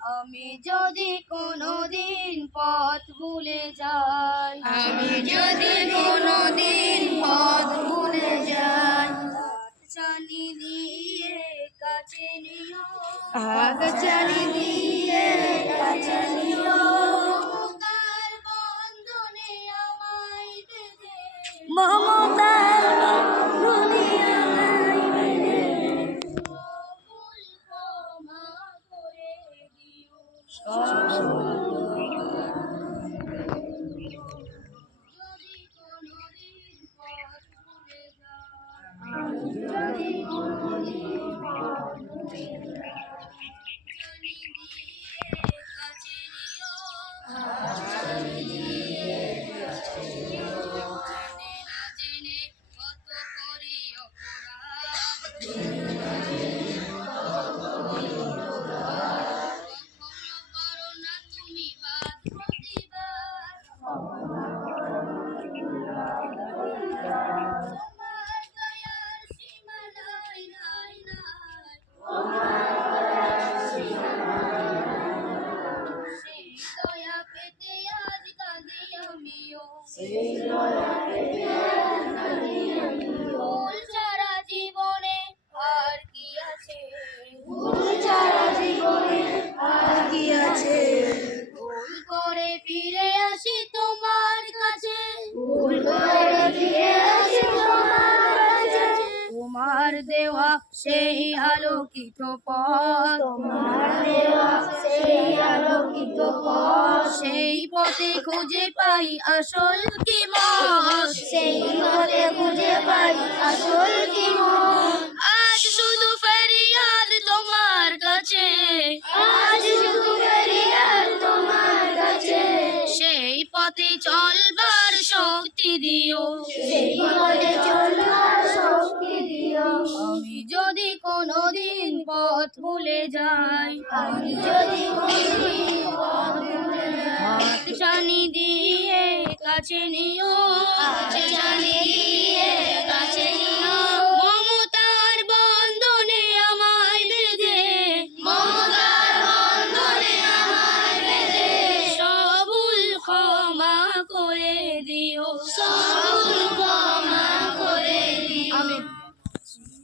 আমি যদি কোনোদিন পথ ভুলে যাই আমি যদি কোনোদিন পথ ভুলে যাই জানি দিয়ে কাছে নিও। আগাছানি দিয়ে কাছে দিও ভুল ছাড়া জীবনে আর কি আছে? ভুল ছাড়া জীবনে আর কি আছে? ভুল করে ফিরে আসি তোমার কাছে। ভুল করে দেওয়া সেই আলোকিত পথ। সেই পথ খুঁজে পাই আসল কি সেই পথে খুঁজে পাই আসল কি আজ শুধু ফেরিয়াদ তোমার কাছে। আজ শুধু ফেরিয়াদ তোমার কাছে সেই পথে চলবার শক্তি দিও। সেই পথে চলবার পথ ভুলে যাই। যদি জানি দিয়ে কাছে নিও। জানি দিয়ে আমায় বেঁধে। সবুল ক্ষমা করে দিও।